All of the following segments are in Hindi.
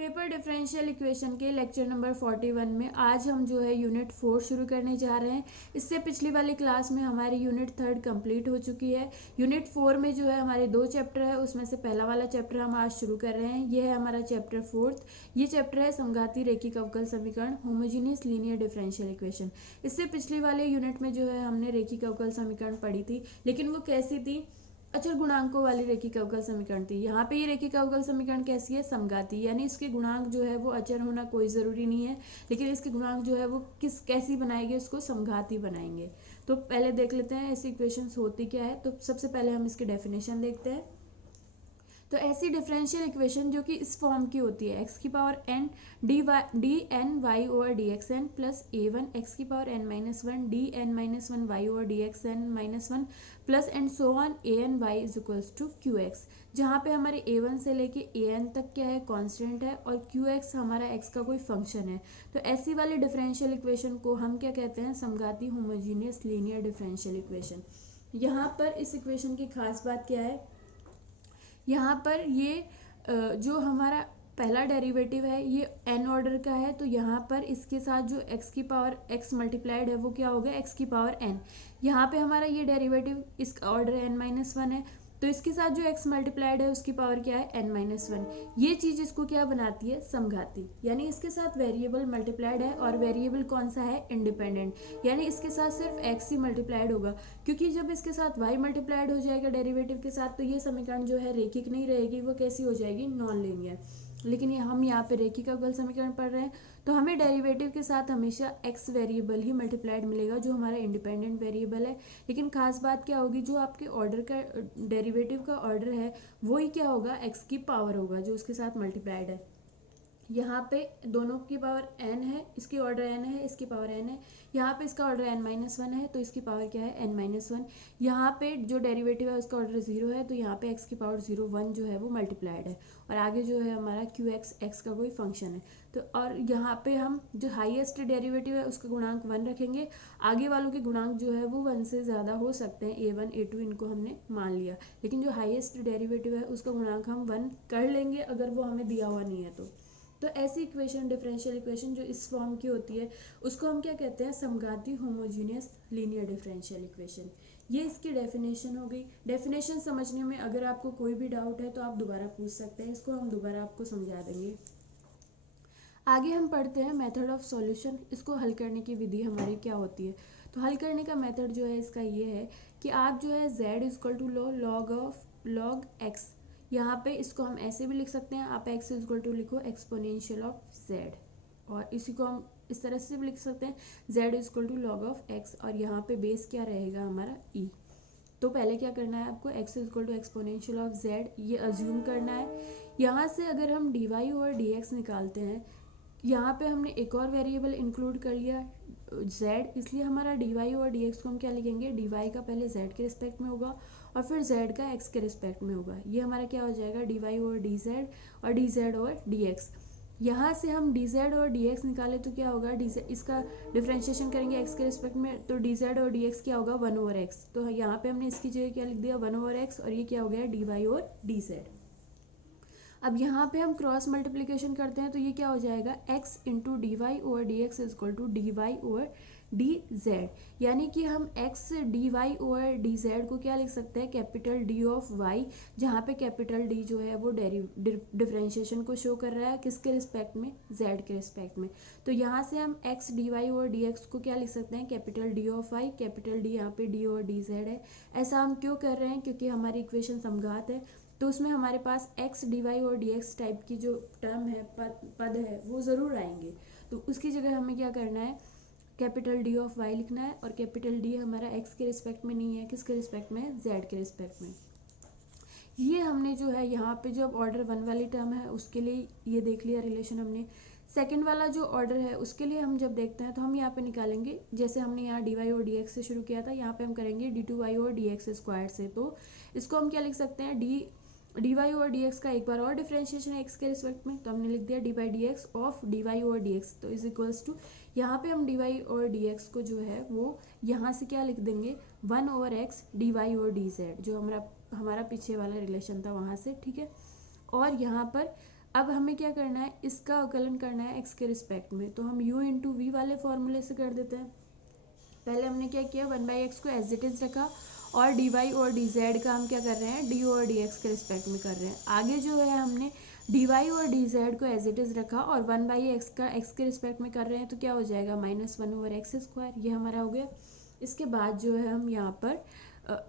पेपर डिफरेंशियल इक्वेशन के लेक्चर नंबर 41 में आज हम जो है यूनिट 4 शुरू करने जा रहे हैं। इससे पिछली वाली क्लास में हमारी यूनिट 3 कंप्लीट हो चुकी है। यूनिट 4 में जो है हमारे 2 चैप्टर है, उसमें से पहला वाला चैप्टर हम आज शुरू कर रहे हैं। ये है हमारा चैप्टर 4। ये चैप्टर है समघाती रैखिक अवकल समीकरण, होमोजीनियस लीनियर डिफरेंशियल इक्वेशन। इससे पिछली वाले यूनिट में जो है हमने रैखिक अवकल समीकरण पढ़ी थी, लेकिन वो कैसी थी? अचर गुणांकों वाली रैखिक अवकल समीकरण थी। यहाँ पे ये रैखिक अवकल समीकरण कैसी है? समघाती, यानी इसके गुणांक जो है वो अचर होना कोई ज़रूरी नहीं है, लेकिन इसके गुणांक जो है वो कैसी बनाएंगे? उसको समघाती बनाएंगे। तो पहले देख लेते हैं ऐसी इक्वेशंस होती क्या है। तो सबसे पहले हम इसकी डेफिनेशन देखते हैं। तो ऐसी डिफरेंशियल इक्वेशन जो कि इस फॉर्म की होती है, एक्स की power n d n y over D x n plus a one x की power n minus one d n minus one y over D x n minus one plus and so on a n y is equals to q x, जहाँ पे हमारे ए वन से लेके ए एन तक क्या है? कांस्टेंट है, और क्यू एक्स हमारा एक्स का कोई फंक्शन है। तो ऐसी वाली डिफरेंशियल इक्वेशन को हम क्या कहते हैं? समघाती होमोजीनियस लीनियर डिफरेंशियल इक्वेशन। यहाँ पर इस इक्वेशन की खास बात क्या है? यहाँ पर ये जो हमारा पहला डेरिवेटिव है ये n ऑर्डर का है, तो यहाँ पर इसके साथ जो x की पावर x मल्टीप्लाइड है वो क्या होगा? x की पावर n। यहाँ पे हमारा ये डेरिवेटिव इसका ऑर्डर n-1 है, तो इसके साथ जो x मल्टीप्लाइड है उसकी पावर क्या है? n-1। ये चीज़ इसको क्या बनाती है? समघाती, यानी इसके साथ वेरिएबल मल्टीप्लाइड है, और वेरिएबल कौन सा है? इंडिपेंडेंट, यानी इसके साथ सिर्फ x ही मल्टीप्लाइड होगा। क्योंकि जब इसके साथ y मल्टीप्लाइड हो जाएगा डेरिवेटिव के साथ, तो ये समीकरण जो है रैखिक नहीं रहेगी, वो कैसी हो जाएगी? Non linear. लेकिन हम यहाँ पे रैखिक अवकल समीकरण पढ़ रहे हैं, तो हमें डेरिवेटिव के साथ हमेशा x वेरिएबल ही मल्टीप्लाइड मिलेगा, जो हमारा इंडिपेंडेंट वेरिएबल है। लेकिन खास बात क्या होगी? जो आपके ऑर्डर का डेरिवेटिव का ऑर्डर है वो ही क्या होगा? x की पावर होगा, जो उसके साथ मल्टीप्लाइड है। यहाँ पे दोनों की पावर n है, इसकी ऑर्डर n है, इसकी पावर n है। यहाँ पे इसका ऑर्डर n-1 है, तो इसकी पावर क्या है? n-1। यहाँ पे जो डेरिवेटिव है उसका ऑर्डर 0 है, तो यहाँ पे x की पावर 0 1 जो है वो मल्टीप्लाइड है, और आगे जो है हमारा qx x का कोई फंक्शन है। तो और यहाँ पे हम जो हाईएस्ट डेरिवेटिव है उसका गुणांक 1 रखेंगे। आगे वालों के गुणांक जो है वो 1 से ज़्यादा हो सकते हैं, a1 a2 इनको हमने मान लिया, लेकिन जो हाईएस्ट डेरिवेटिव है उसका गुणांक हम 1 कर लेंगे अगर वो हमें दिया हुआ नहीं है तो ऐसी इक्वेशन, डिफरेंशियल इक्वेशन जो इस फॉर्म की होती है उसको हम क्या कहते हैं? समघाती होमोजीनियस लीनियर डिफरेंशियल इक्वेशन। ये इसकी डेफिनेशन हो गई। डेफिनेशन समझने में अगर आपको कोई भी डाउट है तो आप दोबारा पूछ सकते हैं, इसको हम दोबारा आपको समझा देंगे। आगे हम पढ़ते हैं मेथड ऑफ सॉल्यूशन। इसको हल करने की विधि हमारी क्या होती है? तो हल करने का मेथड जो है इसका ये है कि आप जो है z equal to log x, यहाँ पे इसको हम ऐसे भी लिख सकते हैं, आप x इक्वल टू लिखो एक्सपोनेंशियल ऑफ z, और इसी को हम इस तरह से भी लिख सकते हैं z equal to log of x, और यहाँ पे बेस क्या रहेगा हमारा? e। तो पहले क्या करना है आपको? x equal to exponential of z ये अज्यूम करना है। यहाँ से अगर हम dy और dx निकालते हैं, यहाँ पे हमने एक और वेरिएबल इंक्लूड कर लिया z, इसलिए हमारा dy और dx को हम क्या लिखेंगे? dy का पहले z के रिस्पेक्ट में होगा और फिर z का x के रिस्पेक्ट में होगा। ये हमारा क्या हो जाएगा? dy और dz और dz और dx। यहाँ से हम dz और dx निकाले तो क्या होगा? dz इसका डिफरेंशिएशन करेंगे x के रिस्पेक्ट में, तो dz और dx क्या होगा? 1/x। तो यहाँ पे हमने इसकी जगह क्या लिख दिया? 1/x, और ये क्या हो गया? dy और dz। अब यहाँ पे हम क्रॉस मल्टीप्लिकेशन करते हैं, तो ये क्या हो जाएगा? x into D Y over D X is equal to D Y over D Z, यानी कि हम x D Y over D Z को क्या लिख सकते हैं? कैपिटल D ऑफ y, जहाँ पे कैपिटल D जो है वो डिफरेंशिएशन को शो कर रहा है किसके रिस्पेक्ट में? z के रिस्पेक्ट में। तो यहाँ से हम x D Y over D X को क्या लिख सकते हैं? Capital D of y, capital D यहाँ पे D ओवर डी जेड है। ऐसा हम क्यों कर रहे हैं? क्योंकि हमारी इक्वेशन समघात है, तो उसमें हमारे पास x dy और dx टाइप की जो टर्म है, पद है, वो ज़रूर आएंगे। तो उसकी जगह हमें क्या करना है? कैपिटल D ऑफ y लिखना है, और कैपिटल D हमारा x के रिस्पेक्ट में नहीं है, किसके रिस्पेक्ट में? z के रिस्पेक्ट में। ये हमने जो है यहाँ पे जो ऑर्डर 1 वाली टर्म है उसके लिए ये देख लिया रिलेशन हमने। सेकंड वाला जो ऑर्डर है उसके लिए हम जब देखते हैं तो हम यहाँ पे निकालेंगे, जैसे हमने यहाँ dy और dx से शुरू किया था, यहाँ पे हम करेंगे d2y और dx स्क्वायर से। तो इसको हम क्या लिख सकते हैं? dy और dx का एक बार और डिफरेंशिएशन है x के रिस्पेक्ट में, तो हमने लिख दिया dy dx ऑफ dy और dx, तो इज इक्वल्स टू यहाँ पे हम dy और dx को जो है वो यहाँ से क्या लिख देंगे? 1/x dy और dz, जो हमारा पीछे वाला रिलेशन था वहाँ से, ठीक है। और यहाँ पर अब हमें क्या करना है, इसका अवकलन करना है x के रिस्पेक्ट में, तो हम u इंटू वी वाले फॉर्मूले से कर देते हैं। पहले हमने क्या किया, 1/x को एज इट इज़ रखा और dy और dz का हम क्या कर रहे हैं, d और dx के रिस्पेक्ट में कर रहे हैं। आगे जो है हमने dy और dz को एज इट इज़ रखा और 1/x का x के रिस्पेक्ट में कर रहे हैं, तो क्या हो जाएगा -1/x², ये हमारा हो गया। इसके बाद जो है हम यहाँ पर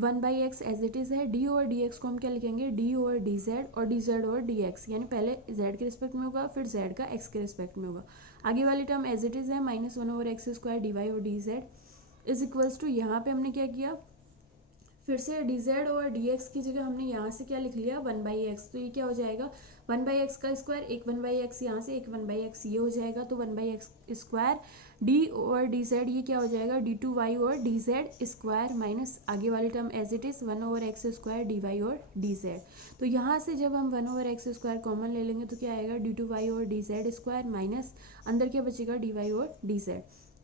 1/x एज इट इज़ है, d और dx को हम क्या लिखेंगे, d और dz और dz और dx, यानी पहले z के रिस्पेक्ट में होगा फिर z का x के रिस्पेक्ट में होगा। आगे वाली टर्म एज इट इज़ है -1/x² dy और dz इज इक्वल्स टू, यहाँ पे हमने क्या किया, फिर से dz और dx की जगह हमने यहाँ से क्या लिख लिया 1/x, तो ये क्या हो जाएगा 1/x का स्क्वायर, एक 1/x यहाँ से, एक 1/x ये हो जाएगा, तो 1/x² d और dz ये क्या हो जाएगा d2y और dz स्क्वायर माइनस आगे वाली term as it is 1/x² dy और dz। तो यहाँ से जब हम 1/x² कॉमन ले लेंगे तो क्या आएगा d2y और dz स्क्वायर माइनस अंदर क्या बचेगा dy और dz।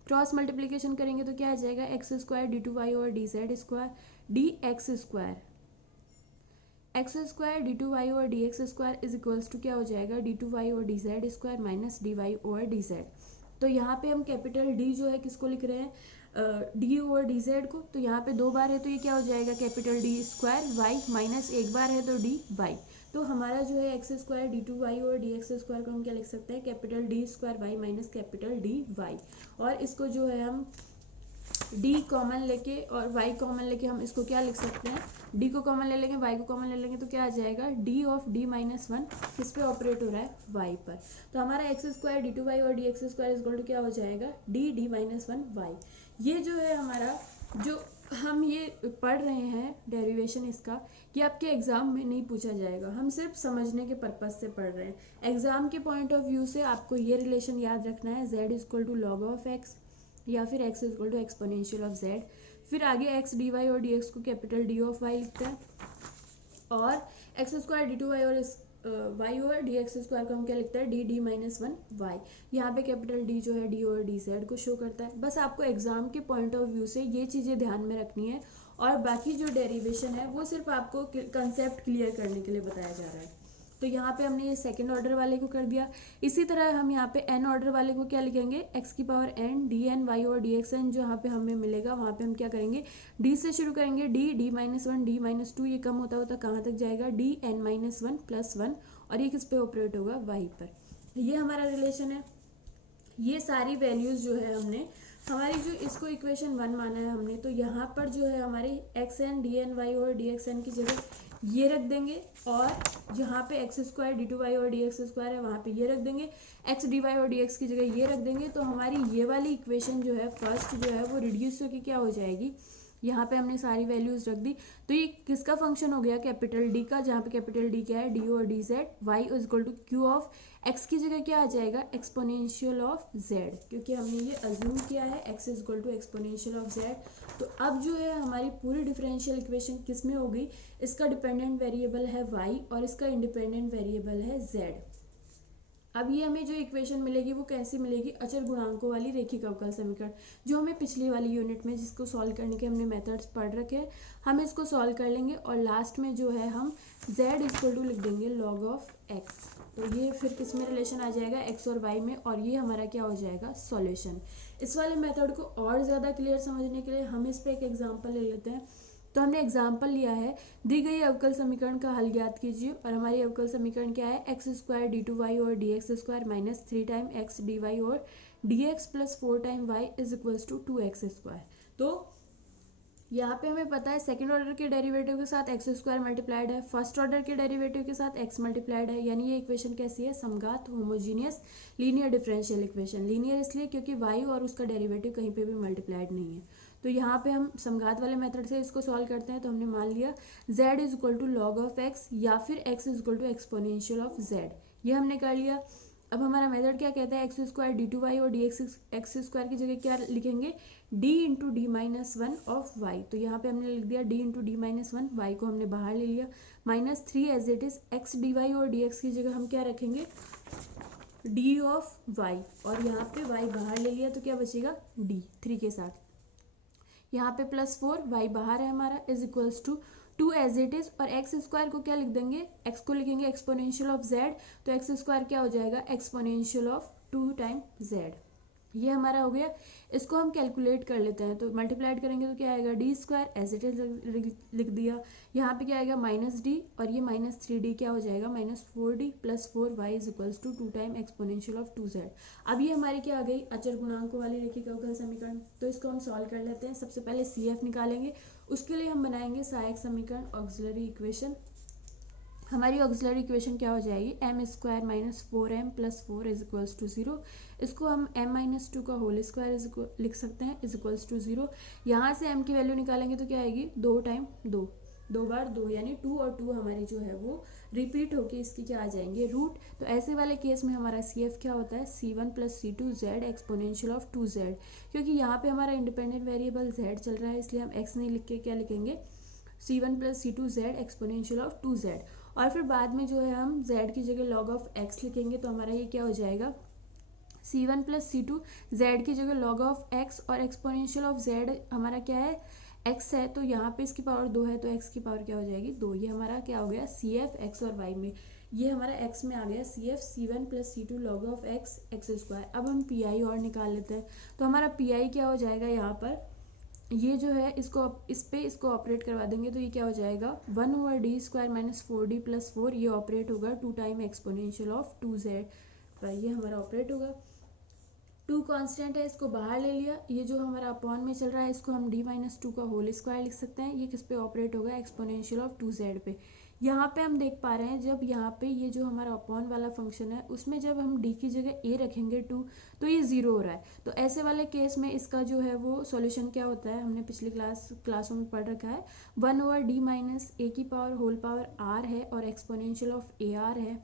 क्रॉस मल्टीप्लिकेशन करेंगे तो क्या आ जाएगा x² d2y और dz square dx² x² d2y और dx² इज इक्वल्स टू क्या हो जाएगा d2y और dz स्क्वायर माइनस dy और dz। तो यहाँ पे हम कैपिटल D जो है किसको लिख रहे हैं, d और dz को, तो यहाँ पे 2 बार है तो ये क्या हो जाएगा कैपिटल D² y माइनस 1 बार है तो dy। तो हमारा जो है x² d2y और dx² को हम क्या लिख सकते हैं capital D² y minus capital dy, और इसको जो है हम d कॉमन लेके और y कॉमन लेके हम इसको क्या लिख सकते हैं, d को कॉमन ले लेंगे y को कॉमन ले लेंगे तो क्या आ जाएगा d ऑफ d माइनस 1 किस पे ऑपरेट हो रहा है y पर। तो हमारा x² d2y और dx² इज इक्वल टू क्या हो जाएगा d माइनस 1 y। ये जो है हमारा जो हम ये पढ़ रहे हैं डेरिवेशन इसका, ये आपके एग्जाम में नहीं पूछा जाएगा, हम सिर्फ समझने के पर्पज से पढ़ रहे हैं। एग्जाम के पॉइंट ऑफ व्यू से आपको ये रिलेशन याद रखना है z equal to log of x या फिर x equal to exponential of z। फिर आगे x dy और dx को कैपिटल D ऑफ y लिखते हैं और x² d2y और y और dx² को हम क्या लिखते हैं d माइनस 1 y। यहाँ पे कैपिटल D जो है d और dz को शो करता है। बस आपको एग्जाम के पॉइंट ऑफ व्यू से ये चीज़ें ध्यान में रखनी है और बाकी जो डेरिवेशन है वो सिर्फ आपको कंसेप्ट क्लियर करने के लिए बताया जा रहा है। तो यहाँ पे हमने ये सेकंड ऑर्डर वाले को कर दिया। इसी तरह हम यहाँ पे n ऑर्डर वाले को क्या लिखेंगे x की पावर n dn y और dxn जो यहाँ पे हमें मिलेगा वहाँ पे हम क्या करेंगे d से शुरू करेंगे, d माइनस 1 d माइनस 2, ये कम होता होता कहाँ तक जाएगा dn माइनस 1 प्लस 1 और ये किस पे ऑपरेट होगा y पर। ये हमारा रिलेशन है। ये सारी वैल्यूज जो है हमने हमारी जो इसको इक्वेशन 1 माना है हमने, तो यहाँ पर जो है हमारी xn dn y और dxn की जगह ये रख देंगे और जहाँ पे x² d2y और dx² है वहाँ पे ये रख देंगे, x dy और dx की जगह ये रख देंगे। तो हमारी ये वाली इक्वेशन जो है फर्स्ट जो है वो रिड्यूस होकर क्या हो जाएगी, यहाँ पे हमने सारी वैल्यूज रख दी। तो ये किसका फंक्शन हो गया कैपिटल D का, जहाँ पे कैपिटल D क्या है d और dz, y is equal to q of x की जगह क्या आ जाएगा एक्सपोनेंशियल ऑफ z, क्योंकि हमने ये अज्यूम किया है x is equal to exponential of z। तो अब जो है हमारी पूरी डिफरेंशियल इक्वेशन किस में होगी, इसका डिपेंडेंट वेरिएबल है y और इसका इंडिपेंडेंट वेरिएबल है z। अब ये हमें जो इक्वेशन मिलेगी वो कैसी मिलेगी, अचर गुणांकों वाली रेखिक अवकल समीकरण, जो हमें पिछली वाली यूनिट में जिसको सॉल्व करने के हमने मेथड्स पढ़ रखे हैं, हम इसको सॉल्व कर लेंगे और लास्ट में जो है हम z इक्वल टू लिख देंगे log ऑफ x। तो ये फिर किस में रिलेशन आ जाएगा x और y में, और ये हमारा क्या हो जाएगा सॉल्यूशन। इस वाले मेथड को और ज़्यादा क्लियर समझने के लिए हम इस पर एक एग्जाम्पल ले लेते हैं। तो हमने एग्जाम्पल लिया है, दी गई अवकल समीकरण का हल ज्ञात कीजिए, और हमारी अवकल समीकरण क्या है x² d2y और dx² minus 3 time x dy और dx plus 4 time y is equals to 2x²। तो यहाँ पे हमें पता है सेकंड ऑर्डर के डेरिवेटिव के साथ x² मल्टीप्लाइड है, फर्स्ट ऑर्डर के डेरिवेटिव के साथ x मल्टीप्लाइड है, यानी ये इक्वेशन कैसी है समघात homogeneous linear differential equation. Linear इसलिए क्योंकि y और उसका डेरिवेटिव कहीं पे भी मल्टीप्लाइड नहीं है। तो यहाँ पे हम समघात वाले मेथड से इसको सॉल्व करते हैं। तो हमने मान लिया z is equal to log of x या फिर x is equal to exponential of z, ये हमने कर लिया। अब हमारा मेथड क्या कहता है x² d2y और dx² की जगह क्या लिखेंगे d into D minus 1 of y। तो यहाँ पे हमने लिख दिया d into D minus 1, y को हमने बाहर ले लिया, minus 3 as it is x dy और dx की जगह हम क्या रखेंगे d ऑफ y, और यहाँ पे y बाहर ले लिया तो क्या बचेगा d 3 के साथ, यहाँ पे प्लस 4 y बाहर है हमारा is equals to two as it is, और एक्स स्क्वायर को क्या लिख देंगे, एक्स को लिखेंगे एक्सपोनेंशियल ऑफ जेड, तो एक्स स्क्वायर क्या हो जाएगा, एक्सपोनेंशियल ऑफ 2 टाइम जेड। ये हमारा हो गया। इसको हम कैलकुलेट कर लेते हैं, तो मल्टीप्लाइड करेंगे तो क्या आएगा, D square as it is लिख दिया। यहाँ पे क्या आएगा, माइनस डी, और ये माइनस 3d क्या हो जाएगा, minus 4d plus 4y is equals to 2 time exponential of 2z। अब ये हमारी क्या आ गई, अचर गुणांकों वाली रेखिक अवकल समीकरण। तो इसको हम सॉल्व कर लेते हैं। सबसे पहले CF निकालेंगे, उसके लिए हम बनाएंगे सहायक समीकरण, ऑक्सिलरी इक्वेशन। हमारी ऑक्सिलरी इक्वेशन क्या हो जाएगी, M square minus 4m plus 4 is equals to 0। इसको हम m माइनस 2 का होल स्क्वायर लिख सकते हैं इज इक्वल्स टू 0। यहाँ से m की वैल्यू निकालेंगे तो क्या आएगी, 2 टाइम 2, 2 बार 2, यानी 2 और 2 हमारी जो है वो रिपीट होके इसकी क्या आ जाएंगे, रूट। तो ऐसे वाले केस में हमारा CF क्या होता है, C1 plus C2 Z exponential of 2Z। क्योंकि यहाँ पे हमारा इंडिपेंडेंट वेरिएबल Z चल रहा है, इसलिए हम x नहीं लिख के क्या लिखेंगे, C1 plus C2 Z exponential of 2Z। और फिर बाद में जो है हम z की जगह log ऑफ x लिखेंगे, तो हमारा ये क्या हो जाएगा, C1 प्लस C2 z की जगह log ऑफ x, और एक्सपोनेंशियल ऑफ z हमारा क्या है, x है, तो यहाँ पे इसकी पावर 2 है, तो x की पावर क्या हो जाएगी, 2। ये हमारा क्या हो गया, CF x और y में, ये हमारा x में आ गया CF C1 plus C2 log of x x square. अब हम PI और निकाल लेते हैं, तो हमारा PI क्या हो जाएगा, यहाँ पर ये जो है इसको ऑपरेट करवा देंगे, तो ये क्या हो जाएगा, 1/d square minus 4d plus 4, ये ऑपरेट होगा 2 टाइम एक्सपोनेंशियल ऑफ 2z पर, ये हमारा ऑपरेट होगा। 2 कांस्टेंट है, इसको बाहर ले लिया, ये जो हमारा अपॉन में चल रहा है इसको हम d माइनस 2 का होल स्क्वायर लिख सकते हैं। ये किस पे ऑपरेट होगा, एक्सपोनेंशियल ऑफ 2z पे। यहाँ पे हम देख पा रहे हैं, जब यहाँ पे ये जो हमारा अपॉन वाला फंक्शन है उसमें जब हम d की जगह a रखेंगे 2, तो ये 0 हो रहा है। तो ऐसे वाले केस में इसका जो है वो सॉल्यूशन क्या होता है, हमने पिछली क्लासों में पढ़ रखा है, 1/d माइनस a की पावर होल पावर r है, और एक्सपोनेंशियल ऑफ ar है,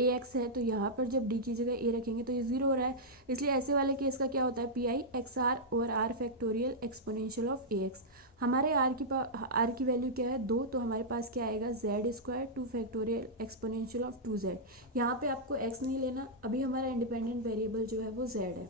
ax है, तो यहाँ पर जब d की जगह a रखेंगे तो ये 0 हो रहा है। इसलिए ऐसे वाले केस का क्या होता है, PI xr और r factorial exponential of ax। हमारे r की वैल्यू क्या है, 2, तो हमारे पास क्या आएगा, z square 2 factorial exponential of 2z। यहाँ पे आपको x नहीं लेना, अभी हमारा इंडिपेंडेंट वेरिएबल जो है वो z है।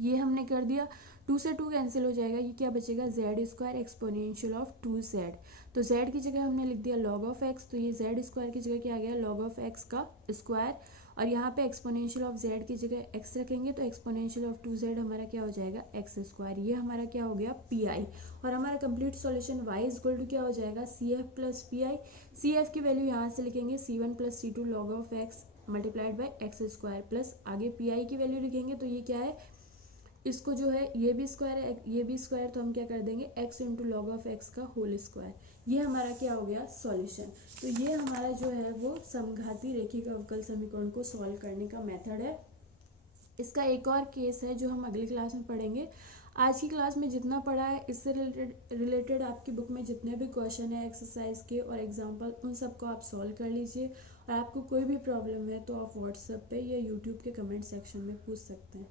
ये हमने कर दिया, 2 से 2 कैंसिल हो जाएगा, ये क्या बचेगा, z square exponential of 2z। तो z की जगह हमने लिख दिया log ऑफ x, तो ये z स्क्वायर की जगह क्या आ गया, log ऑफ x का स्क्वायर, और यहाँ पे एक्सपोनेंशियल ऑफ z की जगह x रखेंगे, तो एक्सपोनेंशियल ऑफ 2z हमारा क्या हो जाएगा, x स्क्वायर। ये हमारा क्या हो गया, PI। और हमारा complete solution y is equal to क्या हो जाएगा, CF प्लस PI। CF की वैल्यू यहाँ से लिखेंगे C1 plus C2 log of x multiplied by X square, plus आगे PI की वैल्यू लिखेंगे, तो ये क्या है, इसको जो है ये भी स्क्वायर है, ये भी स्क्वायर, तो हम क्या कर देंगे, x into log of x का होल स्क्वायर। ये हमारा क्या हो गया, सॉल्यूशन। तो ये हमारा जो है वो समघाती रेखिक अवकल समीकरण को सॉल्व करने का मेथड है। इसका एक और केस है जो हम अगली क्लास में पढ़ेंगे। आज की क्लास में जितना पढ़ा है इससे रिलेटेड आपकी बुक में जितने भी क्वेश्चन है एक्सरसाइज के और एग्जाम्पल, उन सबको आप सॉल्व कर लीजिए। और आपको कोई भी प्रॉब्लम है तो आप व्हाट्सएप पे या यूट्यूब के कमेंट सेक्शन में पूछ सकते हैं।